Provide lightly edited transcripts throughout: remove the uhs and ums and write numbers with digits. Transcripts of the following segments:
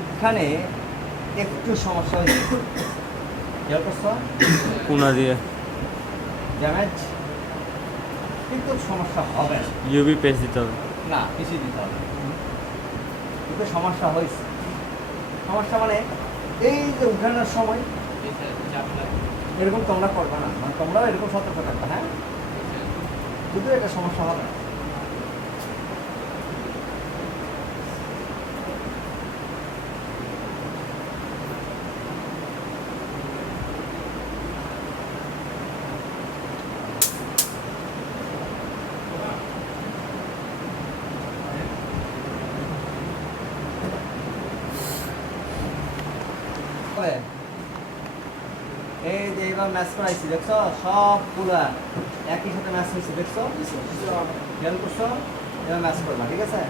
এইখানে একটু সমস্যা হয়েছে, খেয়াল করছো? কোনা দিয়ে ড্যামেজ, কিন্তু সমস্যা হবে না। ইউভি পেজ দিতে হবে। না, কিছুই দিতে হবে না। কিন্তু সমস্যা হয়েছে। সমস্যা মানে এই যে উঠানোর সময় এরকম তোমরা করবে না, মানে তোমরাও এরকম সতর্ক থাকবে, হ্যাঁ? শুধু এটা সমস্যা হবে না। এই যে এবার ম্যাচ করাইছি, দেখছো সবগুলা একই সাথে ম্যাচ হয়েছে, দেখছো? খেয়াল করছো? এবার ম্যাচ করবা, ঠিক আছে?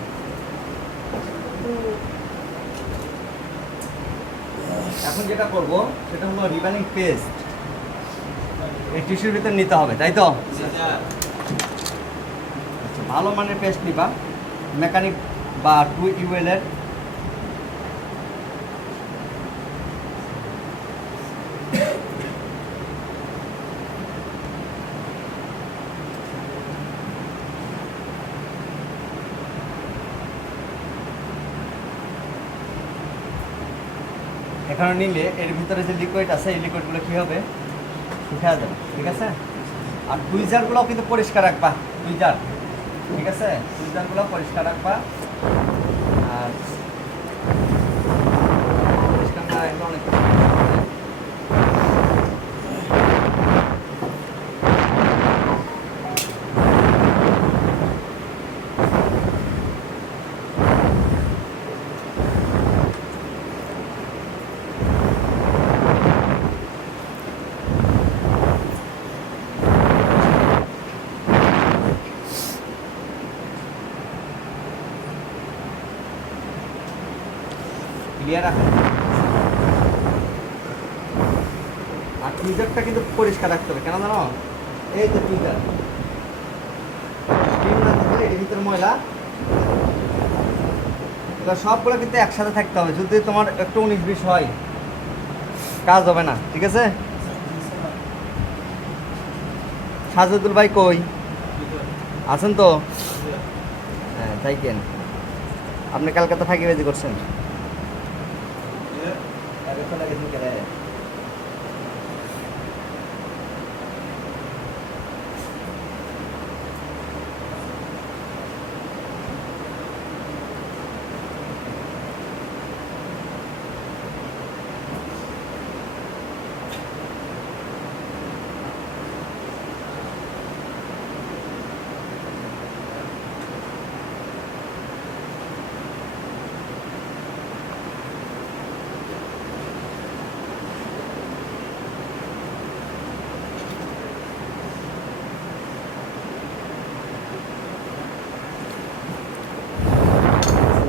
এখন যেটা করব সেটা হলো রিবানিং পেস্ট এই টিস্যুর ভিতরে নিতে হবে, তাই তো? আচ্ছা, ভালো মানের পেস্ট নিবা, মেকানিক বা 2UL এর। এখানে নিলে এর ভিতরে যে লিকুইড আছে এই লিকুইডগুলো কী হবে, শুকিয়ে যাবে, ঠিক আছে? আর টুইজারগুলোও কিন্তু পরিষ্কার রাখবা, টুইজার, ঠিক আছে? টুইজারগুলো পরিষ্কার রাখবা। আর পরিষ্কার না রাখলে অনেক ক্লিয়ার রাখো। আর টুইজারটা কিন্তু পরিষ্কার রাখতে হবে, কেন জানো? এই যে টুইজার না থাকলে এর ভিতরে ময়লা, এবার সবগুলো কিন্তু একসাথে থাকতে হবে। যদি তোমার একটু 19-20 হয় কাজ হবে না, ঠিক আছে? সাজেদুল ভাই কই আছেন তো? হ্যাঁ, তাই কেন আপনি কালকাতা ফাঁকিবাজি করছেন?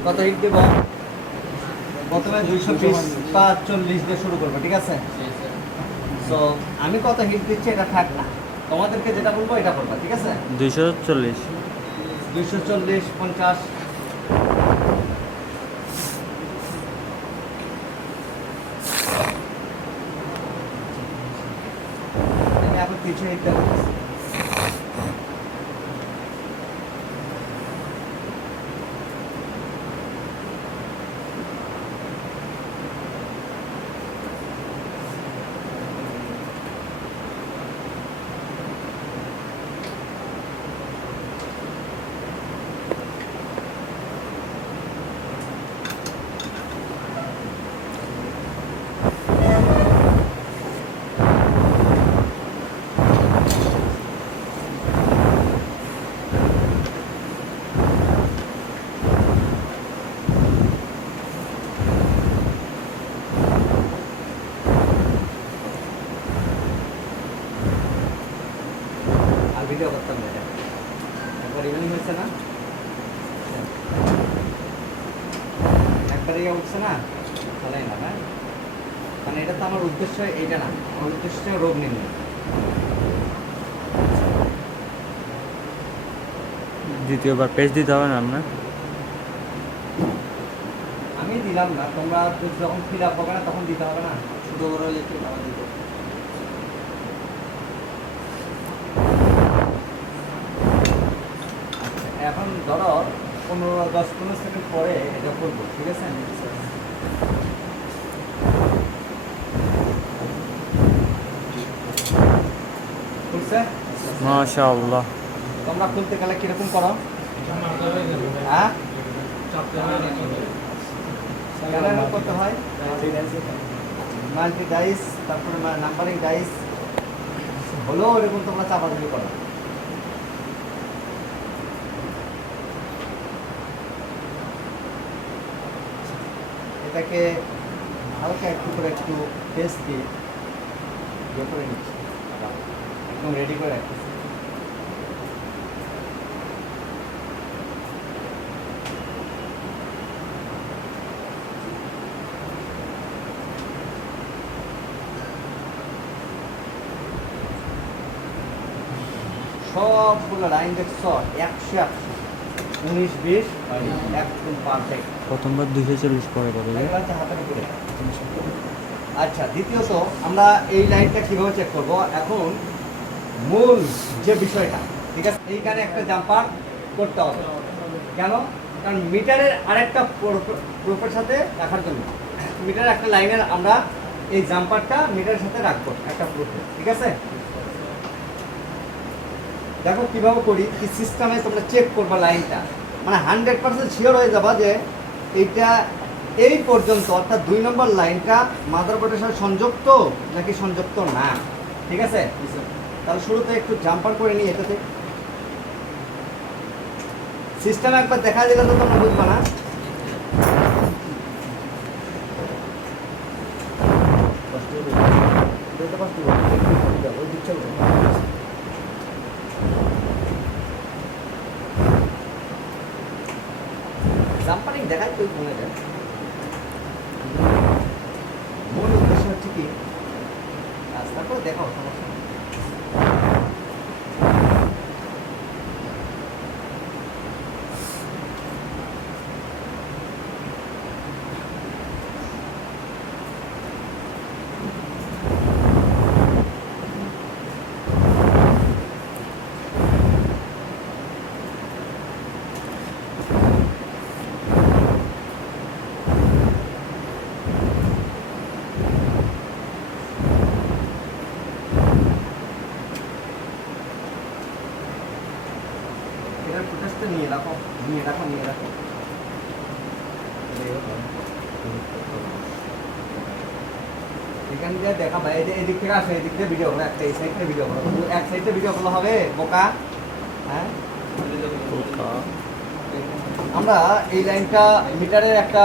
কত হিট দেব? প্রথমে 220/40 দিয়ে শুরু করবো, ঠিক আছে? সো আমি কত হিট দিচ্ছি এটা থাক না, তোমাদেরকে যেটা বলবো এটা করবা, ঠিক আছে? 240 240, 50। আমি এখন 300 হিট দেবো। ভিডিও করতাম না, এটা একবার ইভিনিং হয়েছে না, একবার ইয়ে উঠছে না, চলেই না, হ্যাঁ? মানে এটা তো আমার উদ্দেশ্য এইটা না, আমার উদ্দেশ্য রোগ নির্ণয়। দ্বিতীয়বার পেজ দিতে হবে না আপনার? আমি দিলাম না, তোমরা যখন ফিল আপ হবে না তখন দিতে হবে না। ছোটো বড় হলে একটু আবার দিতে হবে। আচ্ছা, এখন ধরো 10-15 সেকেন্ড পরে এটা করবো, ঠিক আছে? খুলছে? মাশাআল্লাহ। তোমরা খুলতে গেলে কিরকম করো? হ্যাঁ, কেন এরকম করতে হয়? মাল্টি ডাইস, তারপরে নাম্বারিং ডাইস হলেও এরকম তোমরা চাপাচাপি করো। এটাকে হালকা একটু করে একটু টেস্ট দিয়ে ইয়ে করে নিচ্ছি, একদম রেডি করে রাখছি। সবগুলো লাইন দেখছ 100 19-20 একদম পারফেক্ট। প্রথমবার 240 পরে কত যায়? এগুলো হচ্ছে হাতের উপরে। আচ্ছা, দ্বিতীয়ত আমরা এই লাইনটা কিভাবে চেক করব? এখন মূল যে বিষয়টা, ঠিক আছে, এইখানে একটা জাম্পার করতে হবে। কেন? কারণ মিটারের আরেকটা প্রুফের সাথে রাখার জন্য মিটারের একটা লাইনের আমরা এই জাম্পারটা মিটারের সাথে রাখবো একটা প্রুফে, ঠিক আছে? দেখো কিভাবে করি, কি সিস্টেমে তোমরা চেক করবা লাইনটা, মানে 100% শিওর হয়ে যাবা যে এইটা এই পর্যন্ত অর্থাৎ 2 নম্বর লাইনটা মাদারবোর্ডের সাথে সংযুক্ত নাকি সংযুক্ত না, ঠিক আছে? তাহলে শুরুতে একটু জাম্পার করে নিই এটাতে। সিস্টেম একবার দেখা দিলে তো তোমরা বুঝবা না। জাম্পারিং দেখাই তুই মনে যায়। মূল উদ্দেশ্য হচ্ছে কি, রাস্তা করে দেখাও, সমস্যা নেই। এটার ফুটেজটা নিয়ে রাখো, নিয়ে রাখো, নিয়ে রাখো। এখান দিয়ে দেখা ভাই, এই যে এদিক থেকে আসে, এদিক দিয়ে ভিডিও করো, একটা এই সাইডে ভিডিও করো, এক সাইডে ভিডিও করলে হবে বোকা? হ্যাঁ, আমরা এই লাইনটা মিটারের একটা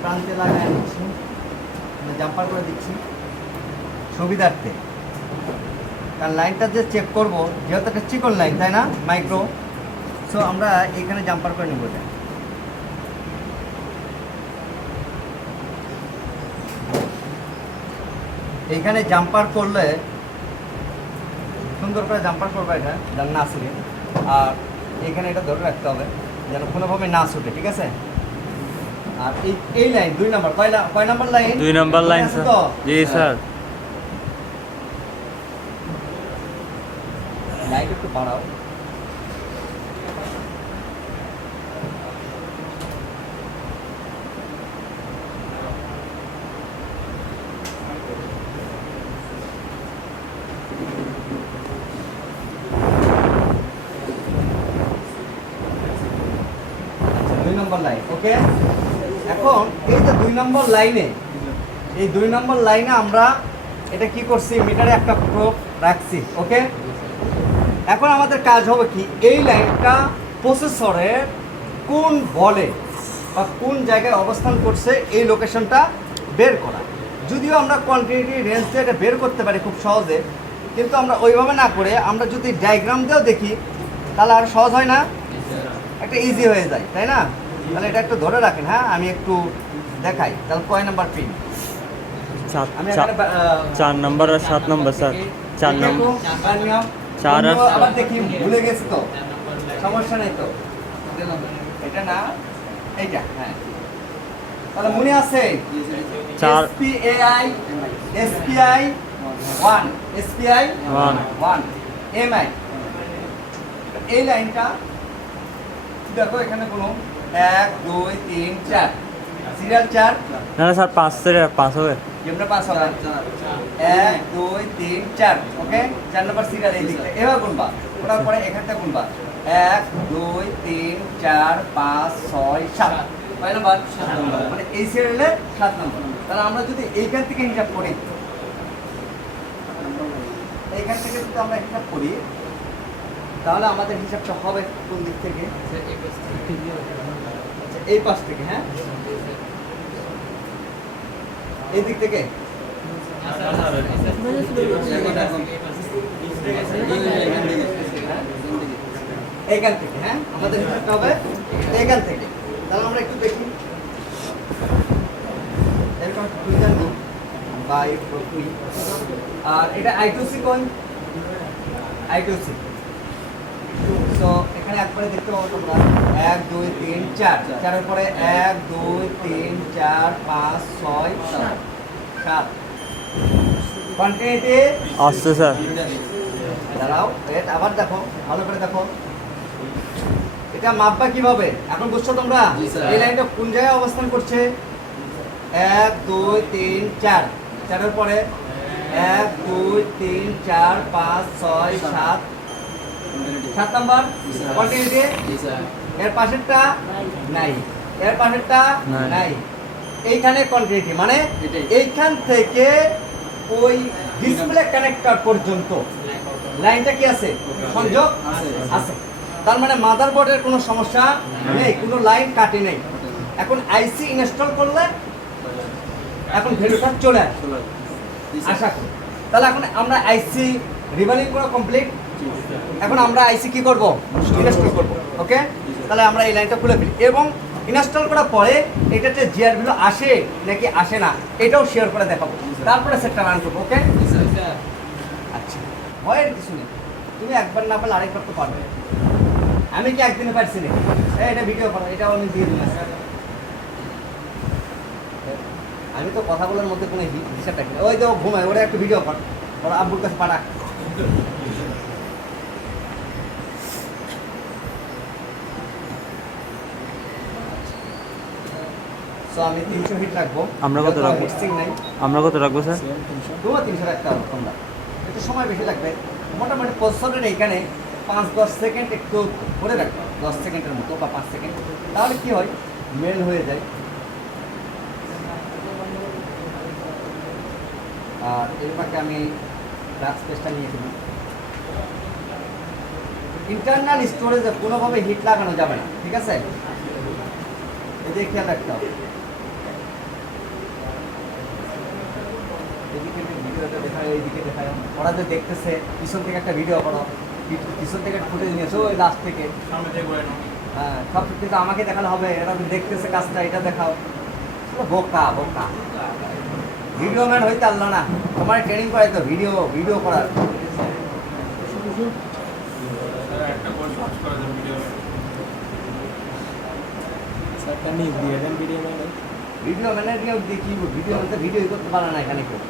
প্রান্তে লাগাই নিচ্ছি, জাম্পার করে দিচ্ছি সুবিধার্থে। কারণ লাইনটা যে চেক করব, যেহেতু একটা চিকন লাইন, তাই না, মাইক্রো, সো আমরা এখানে জাম্পার করে নেব। এটা এইখানে জাম্পার করলে সুন্দর করে জাম্পার করবে, এটা যেন না ছুটে। আর এখানে এটা ধরে রাখতে হবে যেন কোনোভাবে না ছুটে, ঠিক আছে? আর এই লাইন 2 নম্বর, কয় নম্বর লাইন? 2 নম্বর লাইন আছে স্যার। তো? জি স্যার। লাইট একটু বাড়াও। আচ্ছা, 2 নম্বর লাইন, ওকে। এখন এই যে 2 নম্বর লাইনে, এই 2 নম্বর লাইনে আমরা এটা কি করছি, মিটারে একটা প্রোব রাখছি, ওকে। এখন আমাদের কাজ হবে কি, এই লাইনটা প্রসেসরের কোন বলে বা কোন জায়গায় অবস্থান করছে এই লোকেশনটা বের করা। যদিও আমরা কোয়ান্টিটি রেঞ্জ দিয়ে এটা বের করতে পারি খুব সহজে, কিন্তু আমরা ওইভাবে না করে আমরা যদি ডায়াগ্রাম দিয়েও দেখি তাহলে আর সহজ হয় না, একটা ইজি হয়ে যায়, তাই না? তাহলে এটা একটু ধরে রাখেন। হ্যাঁ, আমি একটু দেখাই। তাহলে কয় নাম্বার পিন? আমি এখানে 4 নম্বর আর 7 নম্বর স্যার। 4 নম্বর, 4 আর আবার দেখি, ভুলে গেছি তো, সমস্যা নেই তো। এটা না, এইটা, হ্যাঁ, তাহলে মনে আছে চার। SPAI SPI 1 SPI 1 MI এই লাইনটা দেখো এখানে কোনো 1 2 3 4 সিরিয়াল 4 না না স্যার 5 থেকে 5 হবে। যেমন 5 হবে 1 2 3 4 ওকে 4 নম্বর সিরিয়াল এই দিকটা এভাবে গুনবা ওটার পরে এখান থেকে গুনবা 1 2 3 4 5 6 7 কয় নম্বর 7 নম্বর মানে এই সিরিয়ালে 7 নম্বর তাহলে আমরা যদি এইখান থেকে হিসাব করি এইখান থেকে যদি আমরা হিসাব করি তাহলে আমাদের হিসাবটা হবে কোন দিক থেকে আচ্ছা, এই পাশ থেকে হ্যাঁ এই দিক থেকে এইখান থেকে হ্যাঁ আমাদের হিসাবটা হবে এইখান থেকে তাহলে আমরা একটু দেখি এরকম একটা দুইটা লুপ বা আর এটা I2C কোন I2C সো এখানে একবারে দেখতে পাবো তোমরা 1 2 3 4 চারের পরে 1 2 3 4 5 6 7 কন্টিনিউটি আসছে স্যার। দাঁড়াও এটা আবার দেখো ভালো করে দেখো এটা মাপবা কিভাবে এখন বুঝছো তোমরা জি, স্যার। এই লাইনটা কোন জায়গায় অবস্থান করছে 1 2 3 4 চারের পরে 1 2 3 4 5 6 7 7 নাম্বার কন্টিনিউটি এর পাশেরটা নাই এর পাশেরটা নাই। নাই এইখানে কন্টিনিউটি মানে এটাই। এইখান থেকে ওই ডিসপ্লে কানেক্টর পর্যন্ত লাইনটা কি আছে সংযোগ আছে। আছে তার মানে মাদারবোর্ডের কোনো সমস্যা নেই কোনো লাইন কাটে নেই এখন আইসি ইনস্টল করলে এখন ভ্যালুটা চলে আসে আশা করি তাহলে এখন আমরা আইসি রিভালিং করা কমপ্লিট এখন আমরা আইসি কি করব ইনস্টল করব ওকে তাহলে আমরা এই লাইনটা খুলে ফেলি এবং ইনস্টল করার পরে এটাতে জিআর ভ্যালু আসে নাকি আসে না এটাও শেয়ার করে দেখাবো তারপরে সেটটা রান করবো ওকে আচ্ছা ভয়ের কিছু নেই তুমি একবার না পারলে আরেকবার তো পারবে আমি কি একদিনে পারছি না এটা ভিডিও করো এটা আমি দিয়ে দিলাম আমি তো কথাগুলোর মধ্যে কোনো হিসাব রাখি না। ওই তো ঘুমায় ওরা একটু ভিডিও কর ওরা আব্বুর কাছে পাঠাক সো আমি 300 হিট রাখবো আমরা কত রাখবো? মিক্সিং নাই আমরা কত রাখবো স্যার? তোমরা 300 রাখতে হবে তোমরা একটু সময় বেশি লাগবে মোটামুটি প্রসেসরের এইখানে 5-10 সেকেন্ড একটু করে রাখবে 10 সেকেন্ডের মতো বা 5 সেকেন্ড তাহলে কি হয় মেল হয়ে যায় আর এর ফাঁকে আমি রাখ স্পেসটা নিয়ে ফেলি ইন্টারনাল স্টোরেজে কোনোভাবে হিট লাগানো যাবে না ঠিক আছে এদিকে খেয়াল রাখতে হবে এদিকে ভিডিওটা দেখায় এইদিকে দেখায় ওরা যে দেখতেছে পিছন থেকে একটা ভিডিও করো পিছন থেকে ফুটেজ নিয়েছো ওই লাস্ট থেকে হ্যাঁ সব কিন্তু আমাকে দেখালে হবে এরা দেখতেছে কাজটা এটা দেখাও বোকা বোকা ভিডিও ম্যান হইতে আল্লাহ না তোমার ট্রেনিং করাই তো ভিডিও করার ভিডিও ম্যানের কেউ দেখি ভিডিও ম্যান তো ভিডিও করতে পারে না এখানে কেউ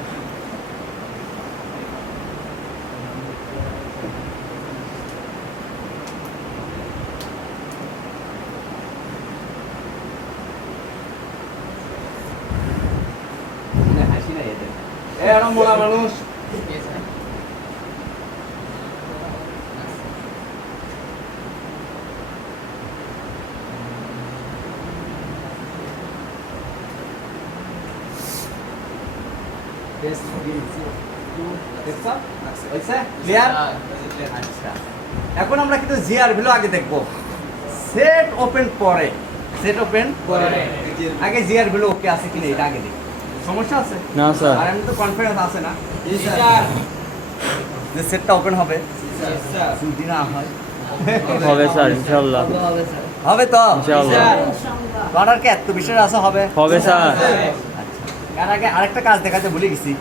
হাসি না এদের এরম মোলা মানুষ আচ্ছা এখন আমরা কিন্তু জিআর ভ্যালু আগে দেখব সেট ওপেন পরে সেট ওপেন পরে আগে জিআর ভ্যালু ওকে আছে কিনা এটা আগে দেখি সমস্যা আছে না স্যার। আর আমি তো কনফিডেন্স আছে না যে সেটটা ওপেন হবে যদি না হয় হবে স্যার ইনশাআল্লাহ। হবে তো ইনশাআল্লাহ। অর্ডার কে এত বিশ্বাস আছে হবে হবে স্যার। আচ্ছা এর আগে আরেকটা কাজ দেখাতে ভুলে গেছি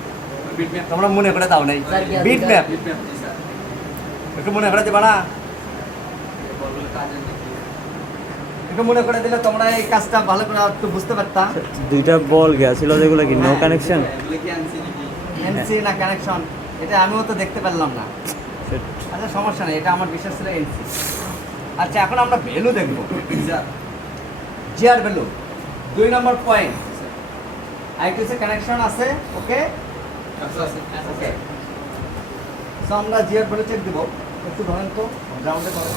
তোমরা মনে করে দাও নাই বিট ম্যাপ একটু মনে করে দেবা না একটু মনে করে দিলে তোমরা এই কাজটা ভালো করে একটু বুঝতে পারতাম। দুইটা বল গেছিল যেগুলো কি নো কানেকশন। এগুলো কি আনছি নাকি? এনসি না কানেকশন, এটা আমিও তো দেখতে পারলাম না। আচ্ছা সমস্যা নেই, এটা আমার বিশ্বাস ছিল এনসি। আচ্ছা এখন আমরা ভ্যালু দেখবো, স্যার জিআর ভ্যালু 2 নম্বর পয়েন্ট। আইটিসি কানেকশন আছে, ওকে আচ্ছা আছে ওকে। সো আমরা জিআর ভ্যালু চেক দিব, একটু ধরেন তো গ্রাউন্ডে ধরেন।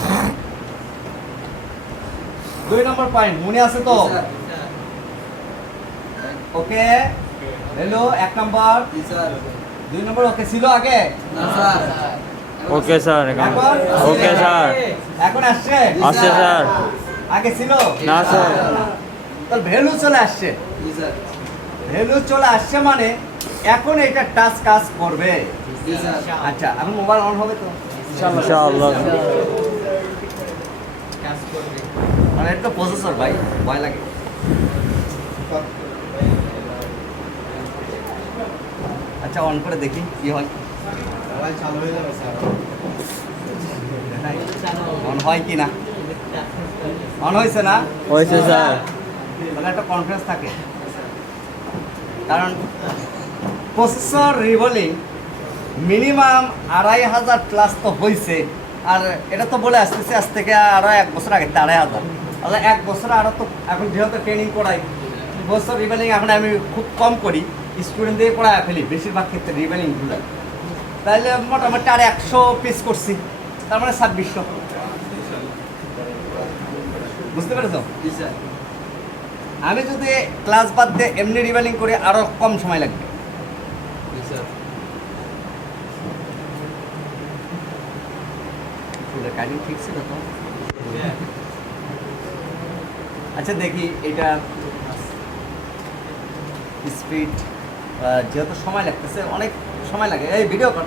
2 নম্বর পয়েন্ট মনে আছে তো? স্যার ওকে হ্যালো 1 নম্বর, স্যার 2 নম্বর ওকে ছিল আগে, না স্যার ওকে স্যার এখন এখন ওকে স্যার এখন আসছে, আসছে স্যার। আগে ছিল না স্যার। তাহলে ভ্যালু চলে আসছে, জি স্যার ভ্যালু চলে আসছে মানে এখন এটা টাচ কাজ করবে। জি স্যার আচ্ছা এখন মোবাইল অন হবে তো ইনশাআল্লাহ। কাজ করবে মানে এটা তো প্রসেসর ভাই, ভয় লাগে। আচ্ছা অন করে দেখি কি হয়, মোবাইল চালু হয়ে যাবে স্যার অন হয় কি না। অন হয়েছে না? হয়েছে স্যার। তাহলে একটা কনফিডেন্স থাকে, কারণ প্রসেসর রিভলিং মিনিমাম 2500 প্লাস তো হয়েছে। আর এটা তো বলে আসতেছে আজ থেকে আরও 1 বছর আগে 2500। তাহলে 1 বছর আরও তো এখন যেহেতু ট্রেনিং করাই, প্রসেসর রিভলিং এখন আমি খুব কম করি, স্টুডেন্ট দিয়ে পড়ায় ফেলি বেশিরভাগ ক্ষেত্রে রিভলিংগুলো। তাহলে মোটামুটি আর 100 পিস করছি, তার মানে 2600। বুঝতে পেরেছো? জি স্যার আমি যদি ক্লাস বাদ দিয়ে এমনি রিভেলিং করে আরো কম সময় লাগবে। জি স্যার কাটিং ঠিক ছিল তো? আচ্ছা দেখি এটা স্পিড, যেহেতু সময় লাগতেছে, অনেক সময় লাগে। এই ভিডিও কর,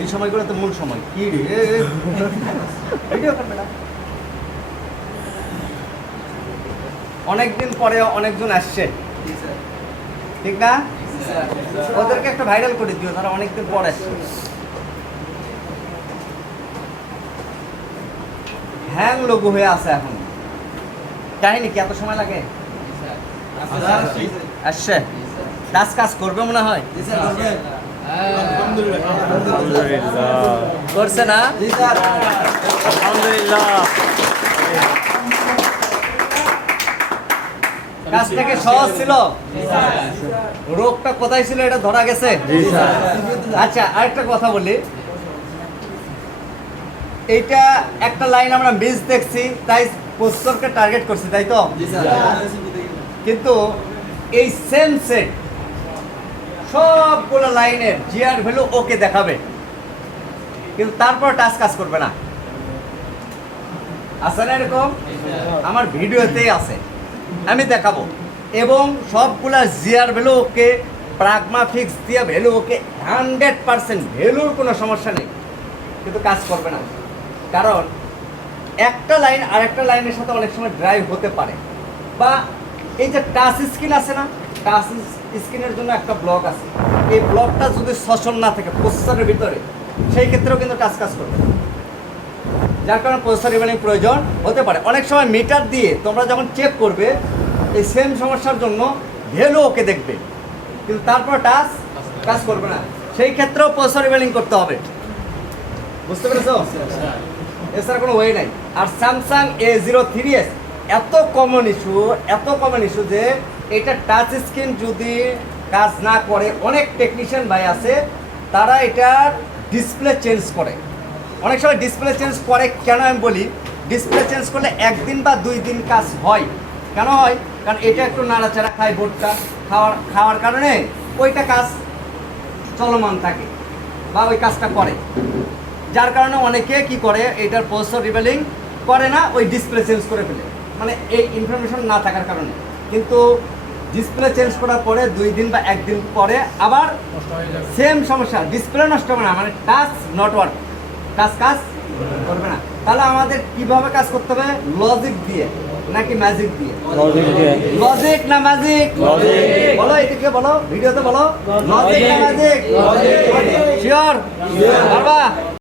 এই সময়গুলো তো মূল সময়। কি রে ভিডিও করবে না? অনেকদিন পরে অনেকজন আসছে, জি স্যার ঠিক না? জি স্যার ওদেরকে একটা ভাইরাল করে দিও, তারা অনেকদিন পর আসছে। হ্যাং লোগো হয়ে আছে এখন, কাহিনী কি এত সময় লাগে? জি স্যার আসছে কাজ কাজ করবে মনে হয়, জি স্যার করবে আলহামদুলিল্লাহ আলহামদুলিল্লাহ। করছে না? জি স্যার আলহামদুলিল্লাহ। কাজটাকে সহজ ছিল, রোগটা কোথায় ছিল এটা ধরা গেছে। জি স্যার। আচ্ছা আরেকটা কথা বলি, এইটা একটা লাইন আমরা মিস দেখছি তাই প্রসেসরকে টার্গেট করছি, তাই তো? জি স্যার কিন্তু এই সেম সেট সবগুলো লাইনের জিআর ভ্যালু ওকে দেখাবে, কিন্তু তারপর টাচ কাজ করবে না। আছে না এরকম? আমার ভিডিওতেই আছে, আমি দেখাবো। এবং সবগুলা জিআর ভ্যালু ওকে, প্রাগমা ফিক্স দিয়ে ভ্যালু ওকে, 100% ভ্যালুর কোনো সমস্যা নেই, কিন্তু কাজ করবে না। কারণ একটা লাইন আরেকটা লাইনের সাথে অনেক সময় ড্রাইভ হতে পারে, বা এই যে টাচ স্ক্রিন আছে না, টাচ স্ক্রিনের জন্য একটা ব্লক আছে, এই ব্লকটা যদি সচল না থাকে প্রসেসরের ভিতরে, সেই ক্ষেত্রেও কিন্তু টাচ কাজ করবে না। যার কারণে প্রসেসর রিভেলিং প্রয়োজন হতে পারে। অনেক সময় মিটার দিয়ে তোমরা যখন চেক করবে এই সেম সমস্যার জন্য ভ্যালু ওকে দেখবে, কিন্তু তারপর টাচ কাজ করবে না, সেই ক্ষেত্রেও প্রসেসর রিভেলিং করতে হবে। বুঝতে পেরেছো? এছাড়া কোনো ওয়ে নাই। আর স্যামসাং A03s এত কমন ইস্যু যে এটা টাচ স্ক্রিন যদি কাজ না করে, অনেক টেকনিশিয়ান ভাই আছে তারা এটার ডিসপ্লে চেঞ্জ করে। অনেক সময় ডিসপ্লে চেঞ্জ করে কেন আমি বলি, ডিসপ্লে চেঞ্জ করলে 1 দিন বা 2 দিন কাজ হয়। কেন হয়? কারণ এটা একটু নাড়াচাড়া খায়, বোর্ডটা খাওয়ার কারণে ওইটা কাজ চলমান থাকে বা ওই কাজটা করে। যার কারণে অনেকে কি করে, এটার প্রসেসর রিভেলিং করে না, ওই ডিসপ্লে চেঞ্জ করে ফেলে, মানে এই ইনফরমেশন না থাকার কারণে। কিন্তু ডিসপ্লে চেঞ্জ করার পরে 2 দিন বা 1 দিন পরে আবার সেম সমস্যা, ডিসপ্লে নষ্ট হবে না, মানে টাচ নট ওয়ার্ক, কাজ করবে না। তাহলে আমাদের কিভাবে কাজ করতে হবে? লজিক দিয়ে নাকি ম্যাজিক দিয়ে? লজিক না ম্যাজিক? বলো, এটাকে বলো, ভিডিওতে বলো, লজিক না ম্যাজিক? শিওর? পারবা?